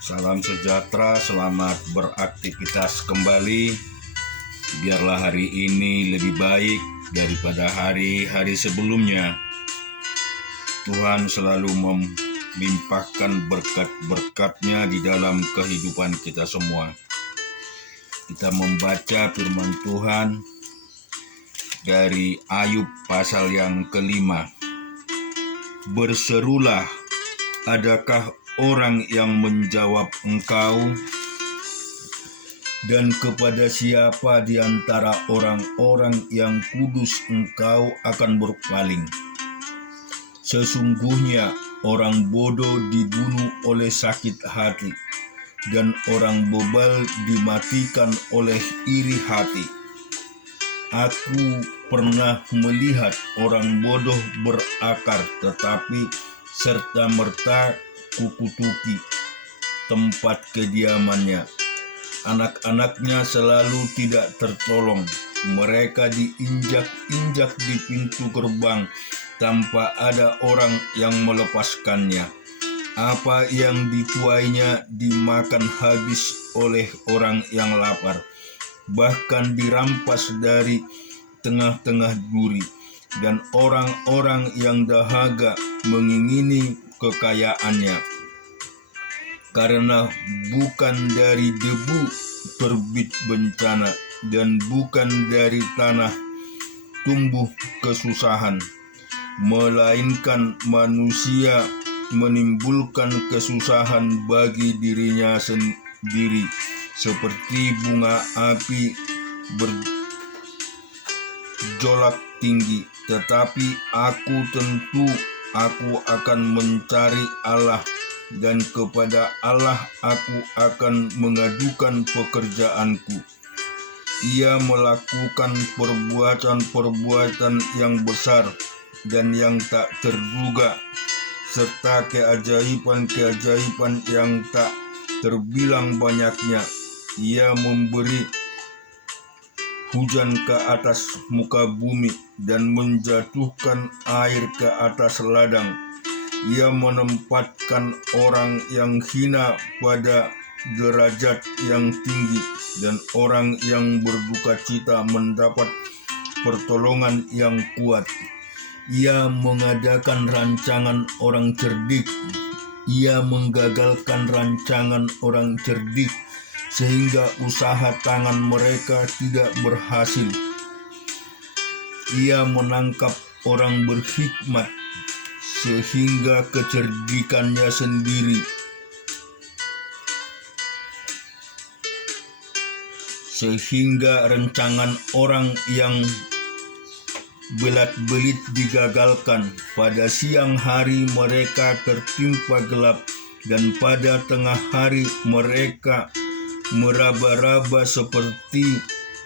Salam sejahtera, selamat beraktivitas kembali. Biarlah hari ini lebih baik daripada hari-hari sebelumnya. Tuhan selalu melimpahkan berkat-berkat-Nya di dalam kehidupan kita semua. Kita membaca firman Tuhan dari Ayub pasal yang ke-5. Berserulah, adakah orang yang menjawab engkau? Dan kepada siapa di antara orang-orang yang kudus engkau akan berpaling? Sesungguhnya orang bodoh dibunuh oleh sakit hati, dan orang bebal dimatikan oleh iri hati. Aku pernah melihat orang bodoh berakar, tetapi serta-merta kukutuki tempat kediamannya. Anak-anaknya selalu tidak tertolong. Mereka diinjak-injak di pintu gerbang tanpa ada orang yang melepaskannya. Apa yang dituainya dimakan habis oleh orang yang lapar, bahkan dirampas dari tengah-tengah duri, dan orang-orang yang dahaga mengingini kekayaannya. Karena bukan dari debu terbit bencana, dan bukan dari tanah tumbuh kesusahan, melainkan manusia menimbulkan kesusahan bagi dirinya sendiri, seperti bunga api berjolak tinggi. Tetapi aku akan mencari Allah, dan kepada Allah aku akan mengadukan pekerjaanku. Ia melakukan perbuatan-perbuatan yang besar dan yang tak terduga, serta keajaiban-keajaiban yang tak terbilang banyaknya. Ia memberi hujan ke atas muka bumi dan menjatuhkan air ke atas ladang. Ia menempatkan orang yang hina pada derajat yang tinggi, dan orang yang berduka cita mendapat pertolongan yang kuat. Ia mengadakan rancangan orang cerdik. Ia menggagalkan rancangan orang cerdik, sehingga usaha tangan mereka tidak berhasil. Ia menangkap orang berhikmat, sehingga kecerdikannya sendiri, sehingga rancangan orang yang belat-belit digagalkan. Pada siang hari mereka tertimpa gelap, dan pada tengah hari mereka meraba-raba seperti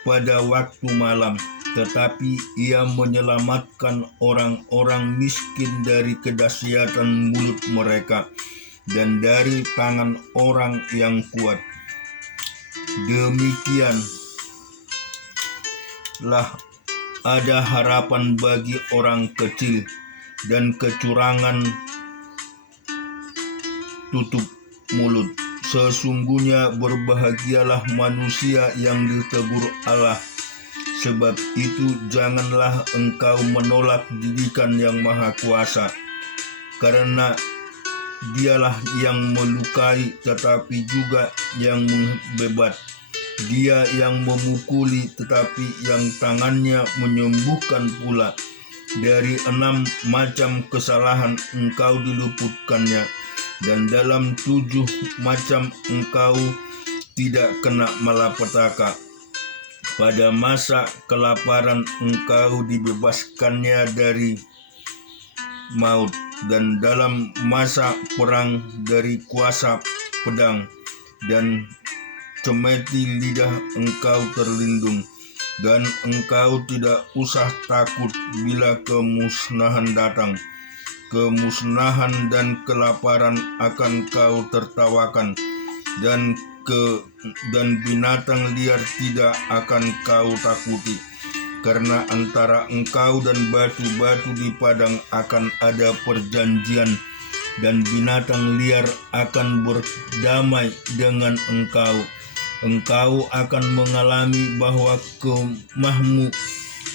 pada waktu malam. Tetapi ia menyelamatkan orang-orang miskin dari kedahsyatan mulut mereka, dan dari tangan orang yang kuat. Demikianlah ada harapan bagi orang kecil, dan kecurangan tutup mulut. Sesungguhnya berbahagialah manusia yang ditegur Allah. Sebab itu janganlah engkau menolak didikan yang Maha Kuasa, karena Dialah yang melukai tetapi juga yang membebat. Dia yang memukuli tetapi yang tangannya menyembuhkan pula. Dari 6 macam kesalahan engkau diluputkannya, dan dalam 7 macam engkau tidak kena malapetaka. Pada masa kelaparan engkau dibebaskannya dari maut, dan dalam masa perang dari kuasa pedang dan cemeti lidah engkau terlindung. Dan engkau tidak usah takut bila kemusnahan datang. Kemusnahan dan kelaparan akan kau tertawakan, dan binatang liar tidak akan kau takuti. Karena antara engkau dan batu-batu di padang akan ada perjanjian, dan binatang liar akan berdamai dengan engkau. Engkau akan mengalami bahwa kemahmu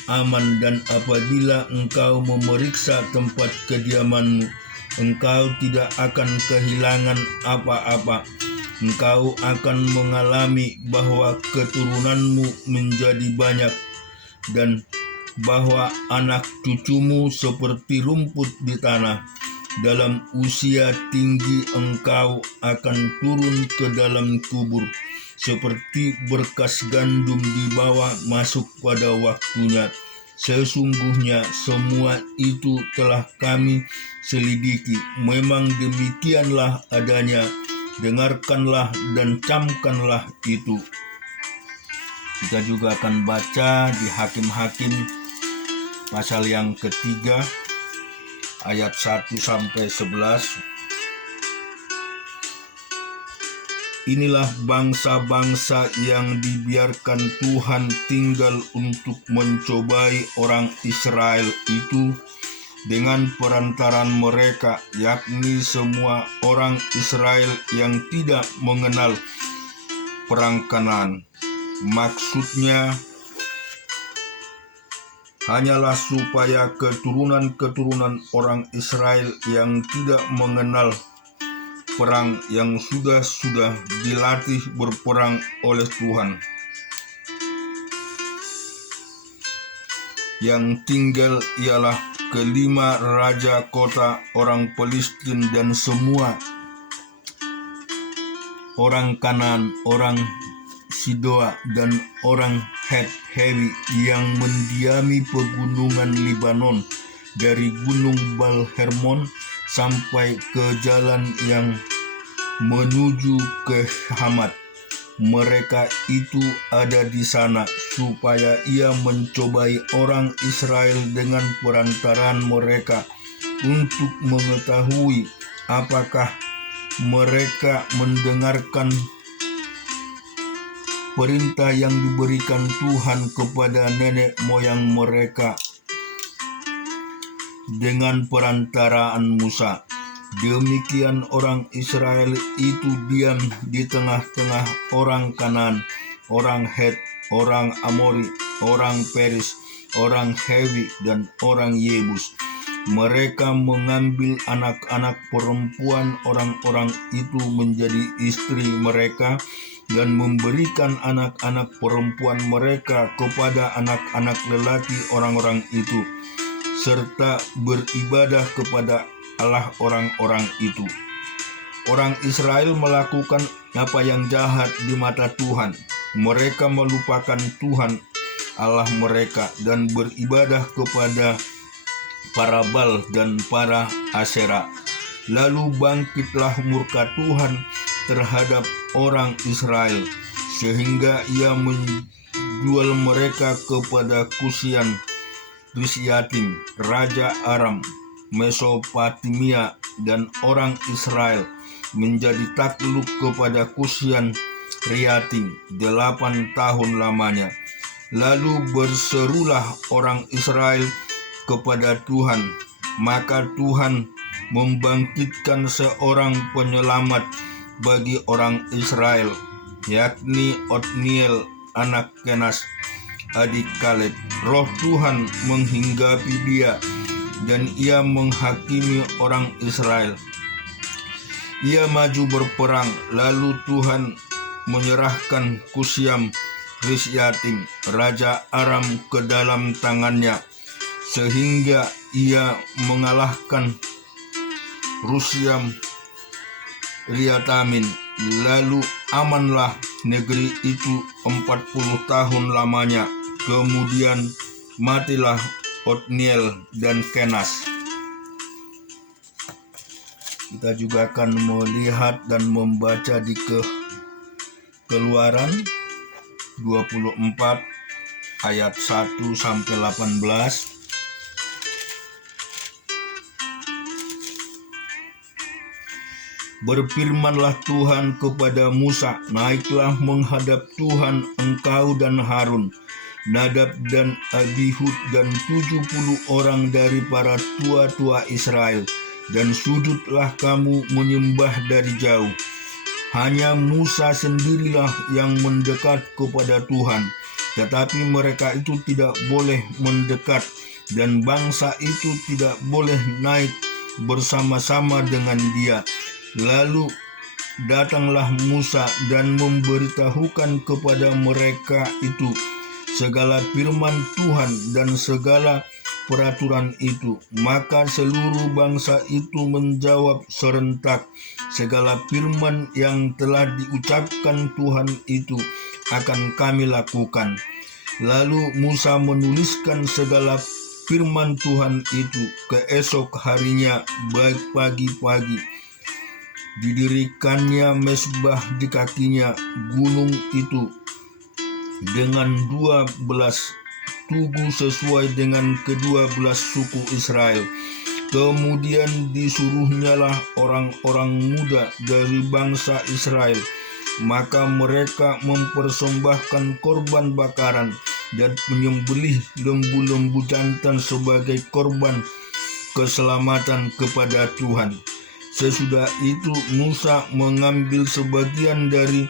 aman, dan apabila engkau memeriksa tempat kediamanmu, engkau tidak akan kehilangan apa-apa. Engkau akan mengalami bahwa keturunanmu menjadi banyak, dan bahwa anak cucumu seperti rumput di tanah. Dalam usia tinggi engkau akan turun ke dalam kubur, seperti berkas gandum dibawa masuk pada waktunya. Sesungguhnya semua itu telah kami selidiki. Memang demikianlah adanya. Dengarkanlah dan camkanlah itu. Kita juga akan baca di Hakim-Hakim pasal yang ketiga ayat 1-11. Inilah bangsa-bangsa yang dibiarkan Tuhan tinggal untuk mencobai orang Israel itu dengan perantaran mereka, yakni semua orang Israel yang tidak mengenal perang Kanaan. Maksudnya hanyalah supaya keturunan-keturunan orang Israel yang tidak mengenal perang, yang sudah dilatih berperang oleh Tuhan, yang tinggal ialah kelima raja kota orang Palestin dan semua orang Kanaan, orang Sidoa, dan orang Het-Hewi yang mendiami pegunungan Libanon, dari gunung Baal Hermon sampai ke jalan yang menuju ke Hamat. Mereka itu ada di sana supaya ia mencobai orang Israel dengan perantaran mereka, untuk mengetahui apakah mereka mendengarkan perintah yang diberikan Tuhan kepada nenek moyang mereka dengan perantaraan Musa. Demikian orang Israel itu diam di tengah-tengah orang Kanaan, orang Het, orang Amori, orang Peris, orang Hewi, dan orang Yebus. Mereka mengambil anak-anak perempuan orang-orang itu menjadi istri mereka, dan memberikan anak-anak perempuan mereka kepada anak-anak lelaki orang-orang itu, serta beribadah kepada Allah orang-orang itu. Orang Israel melakukan apa yang jahat di mata Tuhan. Mereka melupakan Tuhan Allah mereka dan beribadah kepada para Baal dan para Asyera. Lalu bangkitlah murka Tuhan terhadap orang Israel, sehingga ia menjual mereka kepada Kusian Risyatim, Raja Aram, Mesopotamia, dan orang Israel menjadi takluk kepada Kusian Risyatim 8 tahun lamanya. Lalu berserulah orang Israel kepada Tuhan, maka Tuhan membangkitkan seorang penyelamat bagi orang Israel, yakni Otniel anak Kenas, adik Kaleb. Roh Tuhan menghinggapi dia, dan ia menghakimi orang Israel. Ia maju berperang, lalu Tuhan menyerahkan Kusiam Risyatim, Raja Aram, ke dalam tangannya, sehingga ia mengalahkan Rusiam Riatamin. Lalu amanlah negeri itu 40 tahun lamanya. Kemudian matilah Otniel dan Kenas. Kita juga akan melihat dan membaca di Keluaran 24 ayat 1-18. Berfirmanlah Tuhan kepada Musa, naiklah menghadap Tuhan engkau dan Harun, Nadab dan Abihud, dan 70 orang dari para tua-tua Israel, dan sujudlah kamu menyembah dari jauh. Hanya Musa sendirilah yang mendekat kepada Tuhan, tetapi mereka itu tidak boleh mendekat, dan bangsa itu tidak boleh naik bersama-sama dengan dia. Lalu datanglah Musa dan memberitahukan kepada mereka itu segala firman Tuhan dan segala peraturan itu. Maka seluruh bangsa itu menjawab serentak, segala firman yang telah diucapkan Tuhan itu akan kami lakukan. Lalu Musa menuliskan segala firman Tuhan itu. Keesok harinya baik pagi-pagi didirikannya mezbah di kakinya gunung itu dengan 12 tugu sesuai dengan ke-12 suku Israel. Kemudian disuruhnyalah orang-orang muda dari bangsa Israel. Maka mereka mempersembahkan korban bakaran dan menyembelih lembu-lembu jantan sebagai korban keselamatan kepada Tuhan. Sesudah itu Musa mengambil sebagian dari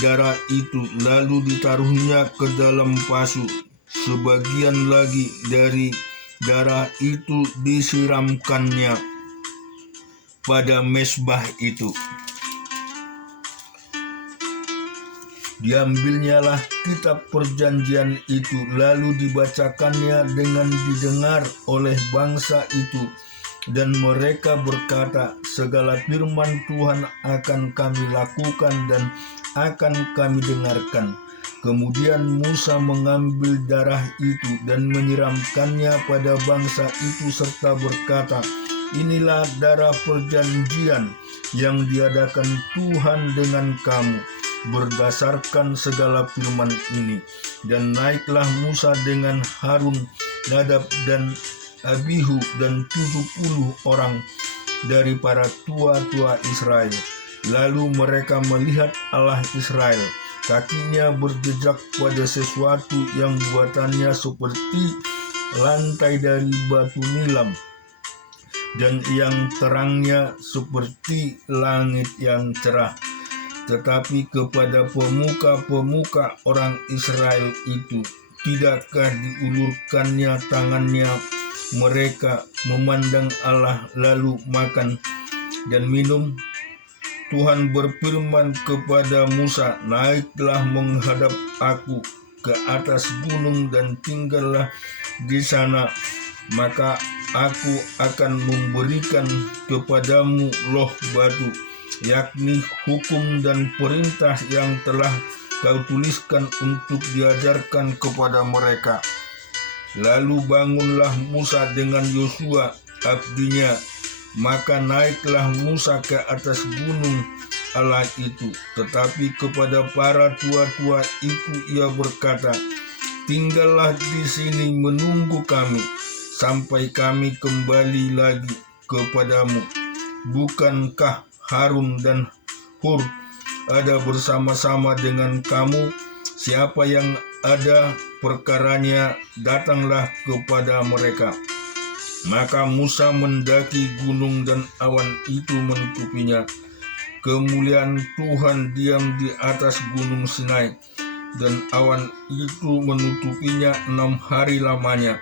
darah itu, lalu ditaruhnya ke dalam pasu. Sebagian lagi dari darah itu disiramkannya pada mezbah itu. Diambilnyalah kitab perjanjian itu, lalu dibacakannya dengan didengar oleh bangsa itu. Dan mereka berkata, segala firman Tuhan akan kami lakukan dan akan kami dengarkan. Kemudian Musa mengambil darah itu dan menyiramkannya pada bangsa itu serta berkata, inilah darah perjanjian yang diadakan Tuhan dengan kamu berdasarkan segala firman ini. Dan naiklah Musa dengan Harun, Nadab dan Abihu dan 70 orang dari para tua-tua Israel. Lalu mereka melihat Allah Israel. Kakinya berjejak pada sesuatu yang buatannya seperti lantai dari batu nilam, dan yang terangnya seperti langit yang cerah. Tetapi kepada pemuka-pemuka orang Israel itu, tidakkah diulurkannya tangannya mereka memandang Allah lalu makan dan minum? Tuhan berfirman kepada Musa, naiklah menghadap aku ke atas gunung dan tinggallah di sana, maka aku akan memberikan kepadamu loh batu, yakni hukum dan perintah yang telah kau tuliskan untuk diajarkan kepada mereka. Lalu bangunlah Musa dengan Yosua abdinya, maka naiklah Musa ke atas gunung Allah itu. Tetapi kepada para tua-tua itu ia berkata, tinggallah di sini menunggu kami sampai kami kembali lagi kepadamu. Bukankah Harun dan Hur ada bersama-sama dengan kamu? Siapa yang ada perkaranya, datanglah kepada mereka. Maka Musa mendaki gunung dan awan itu menutupinya. Kemuliaan Tuhan diam di atas gunung Sinai, dan awan itu menutupinya 6 hari lamanya.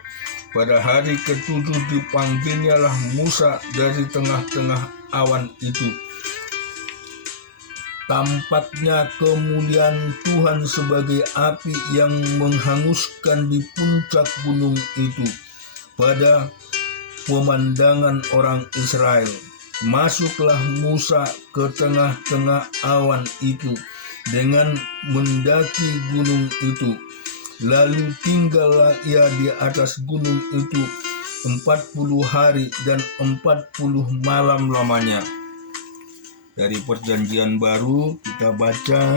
Pada hari ke-7 dipanggilnyalah Musa dari tengah-tengah awan itu. Tampaknya kemuliaan Tuhan sebagai api yang menghanguskan di puncak gunung itu pada pemandangan orang Israel. Masuklah Musa ke tengah-tengah awan itu dengan mendaki gunung itu. Lalu tinggallah ia di atas gunung itu 40 hari dan 40 malam lamanya. Dari Perjanjian Baru kita baca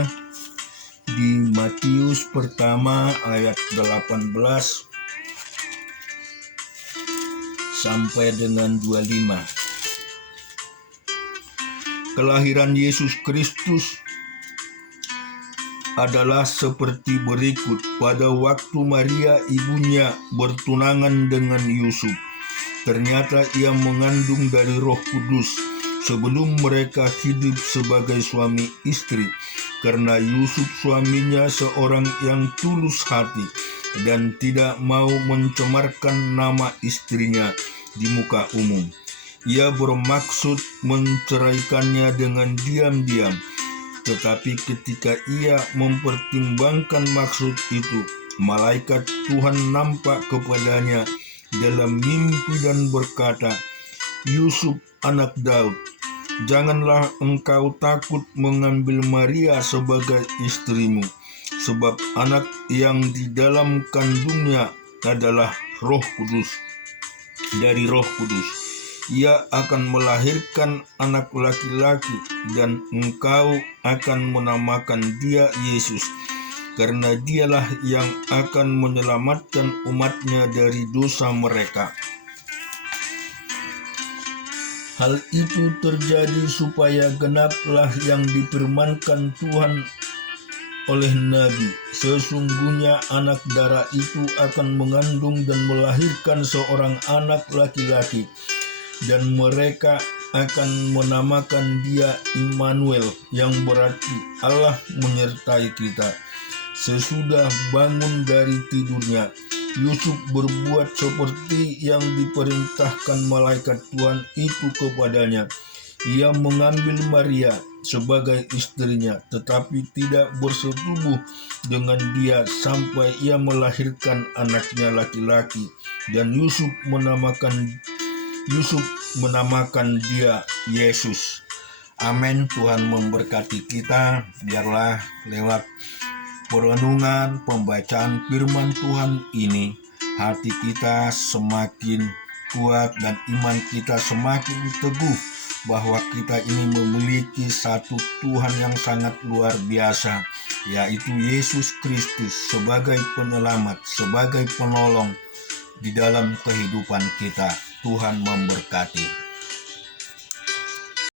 di Matius pertama ayat 18 sampai dengan 25. Kelahiran Yesus Kristus adalah seperti berikut. Pada waktu Maria ibunya bertunangan dengan Yusuf, Ternyata ia mengandung dari Roh Kudus sebelum mereka hidup sebagai suami istri, karena Yusuf suaminya seorang yang tulus hati dan tidak mau mencemarkan nama istrinya di muka umum. Ia bermaksud menceraikannya dengan diam-diam, tetapi ketika ia mempertimbangkan maksud itu, malaikat Tuhan nampak kepadanya dalam mimpi dan berkata, "Yusuf, anak Daud, janganlah engkau takut mengambil Maria sebagai istrimu, sebab anak yang di dalam kandungnya adalah Roh Kudus. Dari Roh Kudus, ia akan melahirkan anak laki-laki, dan engkau akan menamakan dia Yesus, karena dialah yang akan menyelamatkan umatnya dari dosa mereka." Hal itu terjadi supaya genaplah yang difirmankan Tuhan oleh Nabi, "Sesungguhnya anak darah itu akan mengandung dan melahirkan seorang anak laki-laki, dan mereka akan menamakan dia Immanuel," yang berarti Allah menyertai kita. Sesudah bangun dari tidurnya, Yusuf berbuat seperti yang diperintahkan malaikat Tuhan itu kepadanya. Ia mengambil Maria sebagai istrinya, tetapi tidak bersetubuh dengan dia sampai ia melahirkan anaknya laki-laki, dan Yusuf menamakan dia Yesus. Amin. Tuhan memberkati kita. Biarlah lewat perenungan pembacaan firman Tuhan ini, hati kita semakin kuat dan iman kita semakin teguh bahwa kita ini memiliki satu Tuhan yang sangat luar biasa, yaitu Yesus Kristus sebagai penyelamat, sebagai penolong di dalam kehidupan kita. Tuhan memberkati.